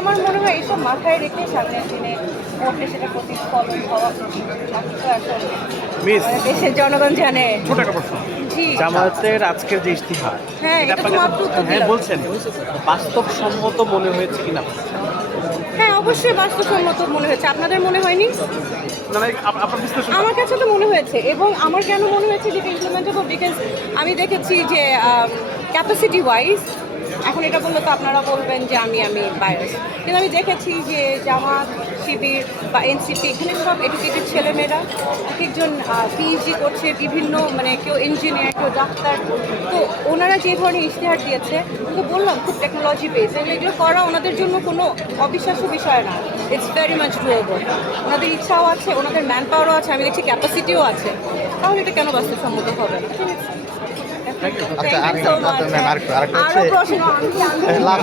আমার মনে হয় এইসব মাথায় রেখে সামনের দিনে ভোটে সেটা প্রতিফলন হওয়া উচিত। বাকি তো এখন মিস দেশের জনগণ জানে। ছোট একটা প্রশ্ন, জি জামায়াতের আজকের যে ইশতিহার, হ্যাঁ, এটা এটা তো আপনাকে মাত্র উত্তর হ্যাঁ দিলাম। বলছেন, বাস্তবসম্মত মনে হয়েছে কিনা? হ্যাঁ, অবশ্যই বাস্তবসম্মত মনে হয়েছে। আপনাদের মনে হয়নি? না না, আপনার বিশ্লেষণ। আমার কাছে তো মনে হয়েছে, এবং আমার কেন মনে হয়েছে যেটা ইমপ্লিমেন্টেবল, বিকজ আমি দেখেছি যে ক্যাপাসিটি ওয়াইজ, এখন এটা বললে তো আপনারা বলবেন যে আমি বায়াস, কিন্তু আমি দেখেছি যে জামাত, শিবির বা এনসিপি, এখানে সব এডুকেটেড ছেলেমেয়েরা, এক একজন পিএইচডি করছে, বিভিন্ন মানে কেউ ইঞ্জিনিয়ার, কেউ ডাক্তার। তো ওনারা যে ধরনের ইশতেহার দিয়েছে, তো বললাম খুব টেকনোলজি বেস, এগুলো করা ওনাদের জন্য কোনো অবিশ্বাস্য বিষয় না। It's very much doable. ওনাদের ইচ্ছাও আছে, ওনাদের ম্যান পাওয়ারও আছে, আমি দেখছি ক্যাপাসিটিও আছে। তাহলে এটা কেন বাস্তবসম্মত হবে না? আচ্ছা, Thank you so much. আরেকটা হচ্ছে আরো প্রশ্ন আমি লাভ